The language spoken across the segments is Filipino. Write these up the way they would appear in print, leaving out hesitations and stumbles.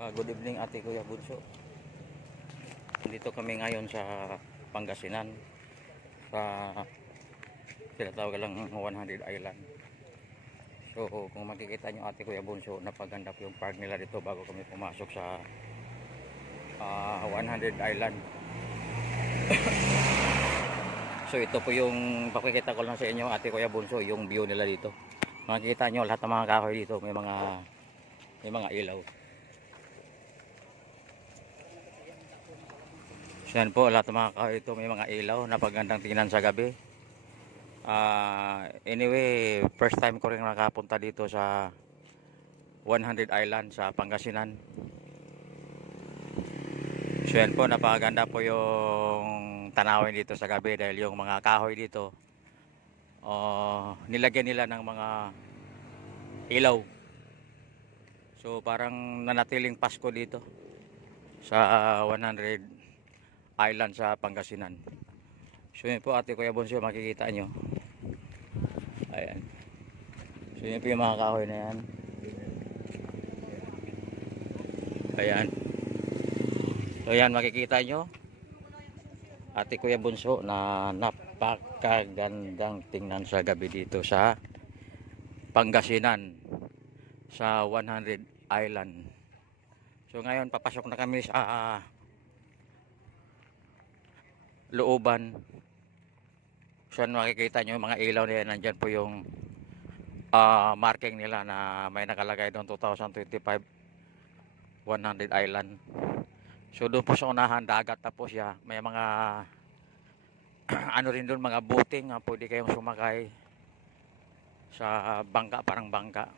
Good evening ate Kuya Bunso. Dito kami ngayon sa Pangasinan sa tinatawag lang 100 Island. So kung makikita nyo ate Kuya Bunso, napaganda po yung park nila dito bago kami pumasok sa 100 Island. So ito po yung pakikita ko lang sa inyo ate Kuya Bunso, yung view nila dito. Makikita nyo lahat ng mga kahoy dito, may mga ilaw. So yan po, lahat ng mga kahoy ito may mga ilaw, napagandang tingnan sa gabi. Anyway, first time ko rin nakapunta dito sa 100 Island sa Pangasinan. So yan po, napaganda po yung tanawin dito sa gabi dahil yung mga kahoy dito nilagyan nila ng mga ilaw. So parang nanatiling Pasko dito sa 100 Island sa Pangasinan. So yun po ate Kuya Bunso, makikita nyo. Ayan. So yun po yung mga kahoy na yan. Ayan. So yan, makikita nyo ate Kuya Bunso na napakagandang tingnan sa gabi dito sa Pangasinan sa 100 Island. So ngayon papasok na kami sa looban. So makikita nyo yung mga ilaw nila, nandyan po yung marking nila na may nakalagay doon 2025 100 Island. So doon po sa unahan dagat, tapos ya may mga ano rin doon, mga boating, pwede kayong sumakay sa bangka, parang bangka.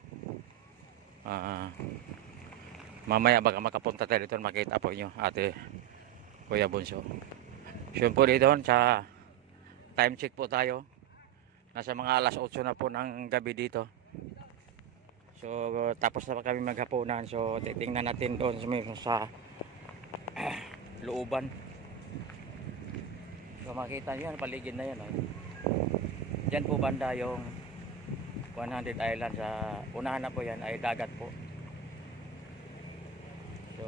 Mamaya baka makapunta tayo dito, makita po nyo ate Kuya Bunso. So po dito sa time check po tayo, nasa mga alas 8 na po ng gabi dito. So tapos na kami maghapunan, so titingnan natin doon sa looban. So makita nyo yan, paligid na yan. Diyan po banda yung 100 Island, sa unahan na po yan ay dagat po. So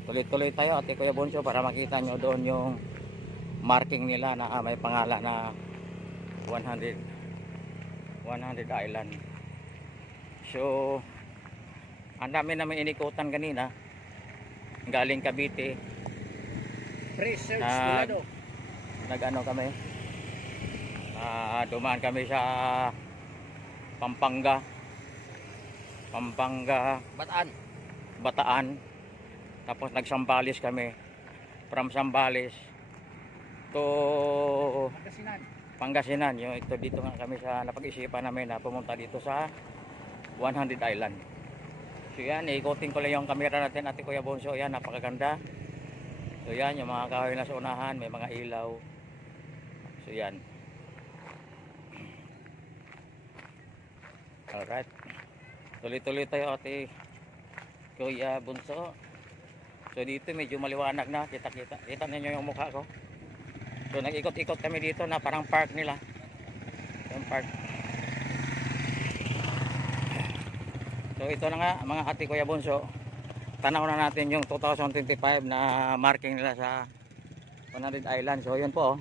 tuloy-tuloy tayo ate Kuya Bunso para makita nyo doon yung marking nila na may pangalan na 100 Island. So ang dami namin inikutan kanina galing Cavite. Research nag-ano kami, dumaan kami sa Pampanga, Bataan, tapos nag-Sambales kami, from Sambales to Pangasinan. Yung ito dito nga kami sa napag-isipan namin na pumunta dito sa 100 Island. So yan, ikotin ko lang yung camera natin ate Kuya Bunso. Yan, napakaganda. So yan, yung mga kahoy na sa unahan, may mga ilaw. So yan. Alright, tuloy-tuloy tayo ate Kuya Bunso. So dito medyo maliwanag na, kita ninyo yung mukha ko. So nag-ikot-ikot kami dito na parang park nila, yung park. So ito na nga mga ate Kuya Bunso, tanaw na natin yung 2025 na marking nila sa 100 Island. So yun po,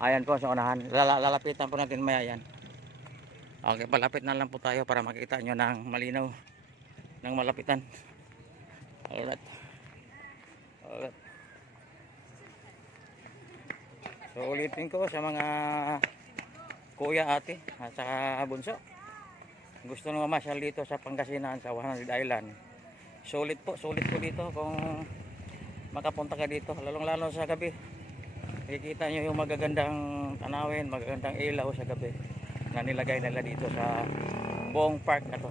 ayan po sa unahan, lalapitan po natin maya yan. Okay, palapit na lang po tayo para makita nyo ng malinaw, ng malapitan. Alright. So ulitin ko sa mga kuya ate at saka bunso, gusto nyo mamasyal dito sa Pangasinan sa 100 Island, sulit po dito kung makapunta ka dito, lalong lalo sa gabi. Makikita nyo yung magagandang tanawin, magagandang ilaw sa gabi na nilagay nila dito sa buong park na to.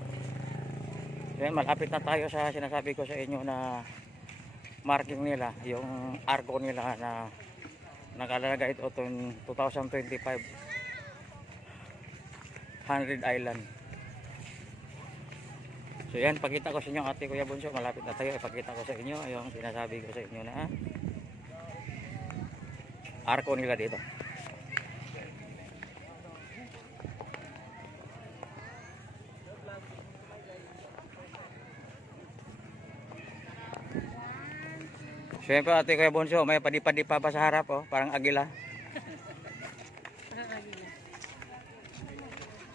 So malapit na tayo sa sinasabi ko sa inyo na marking nila, yung arko nila na nakalagay ito 2025 100 Island. So yan, pakita ko sa inyo ate Kuya Bunso, malapit na tayo, ipakita ko sa inyo yung sinasabi ko sa inyo na arko nila dito. So yan po ate Kuya Bonso, may padi-padi pa sa harap oh, parang agila.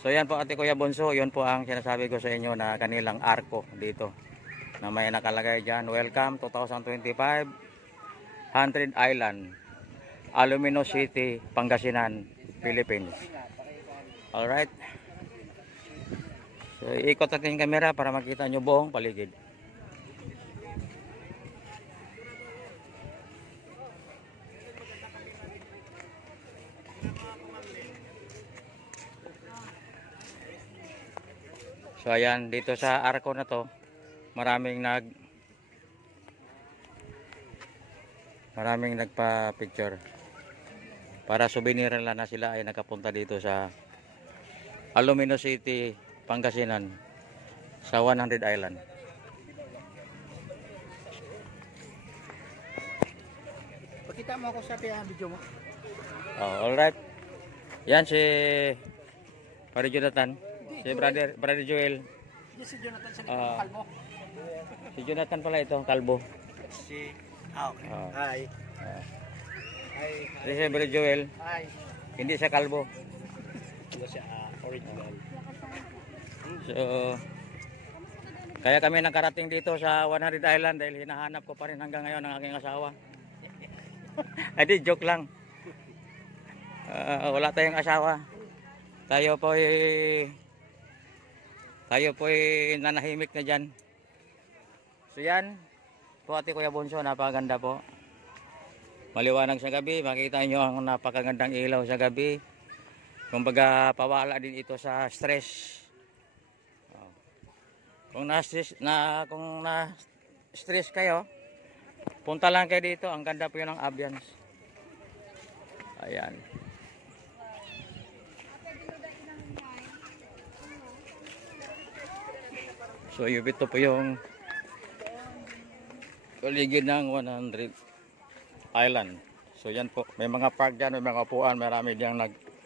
So yan po ate Kuya Bonso, yun po ang sinasabi ko sa inyo na kanilang arko dito. Na may nakalagay dyan, welcome 2025, 100 Island, Alumino City, Pangasinan, Philippines. Alright. So iikot natin yung camera para makita nyo buong paligid. So ayan, dito sa arko na to, maraming nagpa-picture. Para souvenir lang na sila ay nakapunta dito sa Alumino City, Pangasinan sa 100 Island. Pakita mo ako sa video mo. Oh, alright. Yan si Brother Jonathan, si Brother Joel. Yes, si Jonathan sa likod kalbo. Si Jonathan pala ito, kalbo. Okay. Hi. Hi. This is Brother Joel. Hi. Hindi siya kalbo. Ito siya original. So, kaya kami nakarating dito sa 100 Island dahil hinahanap ko pa rin hanggang ngayon ang aking asawa. Ay di, joke lang. Wala tayong asawa. Tayo po nanahimik na dyan. So yan po ate Kuya Bonso, napakaganda po. Maliwanag sa gabi, makita nyo ang napakagandang ilaw sa gabi. Kumbaga pawala din ito sa stress. Kung na-stress kayo, punta lang kayo dito. Ang ganda po yun ng ambience. Ayan. So ito po yung paligid ng 100 Island. So yan po, may mga park dyan, may mga upuan, marami diyang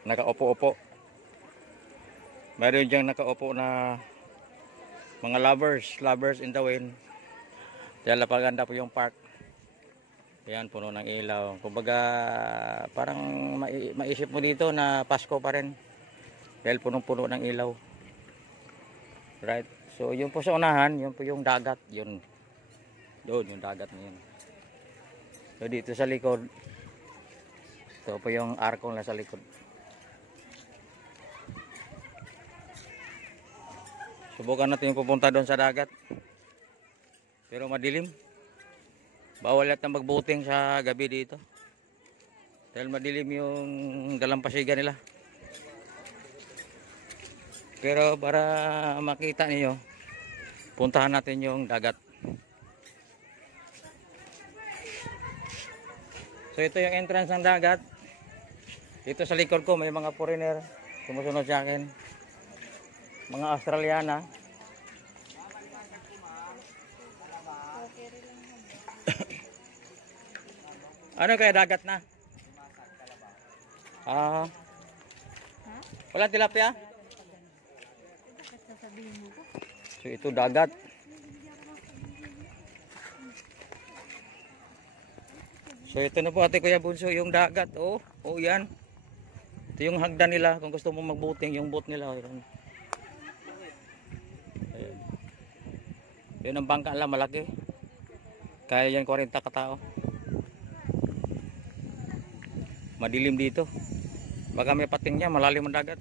nakaupo-upo. Meron diyang nakaupo na mga lovers in the wind. Kaya napaganda po yung park. Yan, puno ng ilaw. Kumbaga parang maisip mo dito na Pasko pa rin. Dahil punong-puno ng ilaw. Right? So yun po sa unahan, yun po yung dagat. Yun. Doon yung dagat na yun. So dito sa likod, ito po yung arko na sa likod. Subukan natin yung pupunta doon sa dagat. Pero madilim. Bawal at na magboating sa gabi dito. Dahil madilim yung dalampasigan nila. Pero para makita niyo, puntahan natin yung dagat. So ito yung entrance ng dagat. Dito sa likod ko may mga foreigner sumusunod sa akin. Mga Australiana. Ano kaya dagat na? Wala tilapia? So ito dagat. So ito na po ate Kuya Bonso yung dagat. Oh yan. Ito yung hagdan nila kung gusto mo magboating, yung boat nila. Ayan. Yun ang bangka lang malaki. Kaya yan 40 katao. Madilim dito. Baka may pating niya, malalim ang dagat.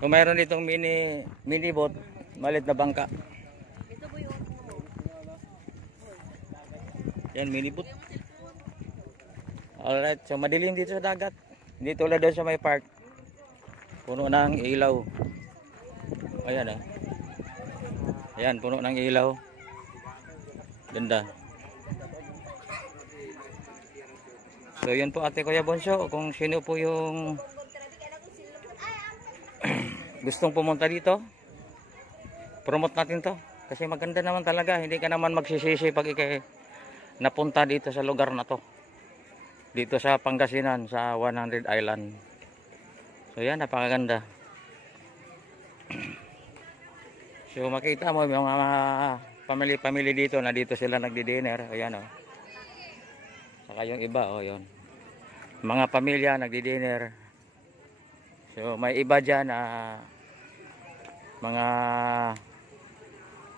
So mayroon ditong mini boat, maliit na bangka. Yan, mini boat. Alright, so madilim dito sa dagat. Hindi tulad doon sa may park. Puno ng ilaw. Ayan ah. Ayan, puno ng ilaw. Ganda. So yun po ate Kuya Bonso, kung sino po yung gustong pumunta dito, promote natin to kasi maganda naman talaga. Hindi ka naman magsisisi pag ikay napunta dito sa lugar na to, dito sa Pangasinan sa 100 Island. So yan, napakaganda. So makita mo yung mga pamilya dito na dito sila nagdi-dinner. Ayan oh. Saka yung iba oh, yun. Mga pamilya nagdi-dinner. So may iba diyan na mga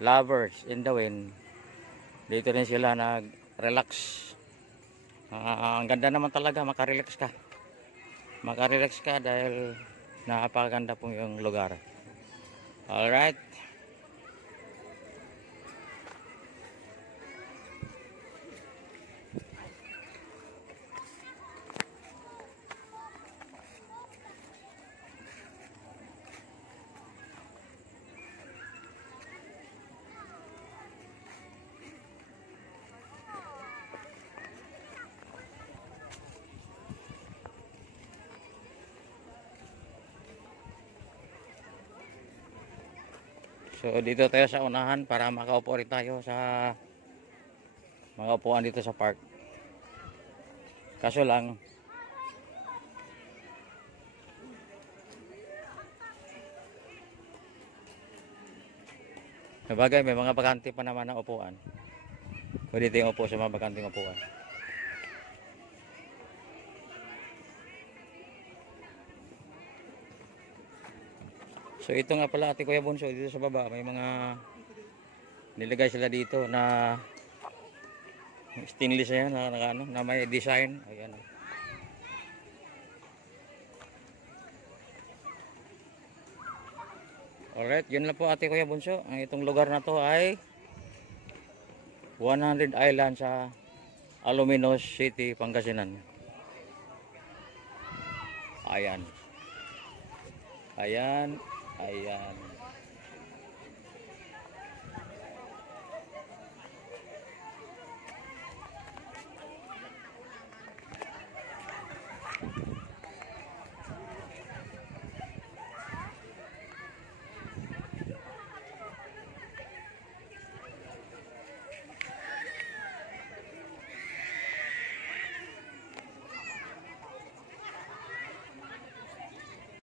lovers in the wind. Dito rin sila nag-relax. Ang ganda naman talaga, makarelax ka. Makarelax ka dahil napakaganda po yung lugar. Alright. So dito tayo sa unahan para makaupo rin tayo sa mga upuan dito sa park. Kaso lang sabagay may mga bakante pa naman ng upuan. Pwede tayong upo sa mga bakanting upuan. So ito nga pala Ate Kuya Bunso, dito sa baba may mga nilagay sila dito na stainless yan na may design. Ayan. Alright, yun lang po Ate Kuya Bunso. Ang itong lugar na to ay 100 Island sa Alaminos City, Pangasinan. Ayan. Ayan. Ayan.